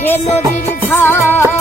হে নদীর ধার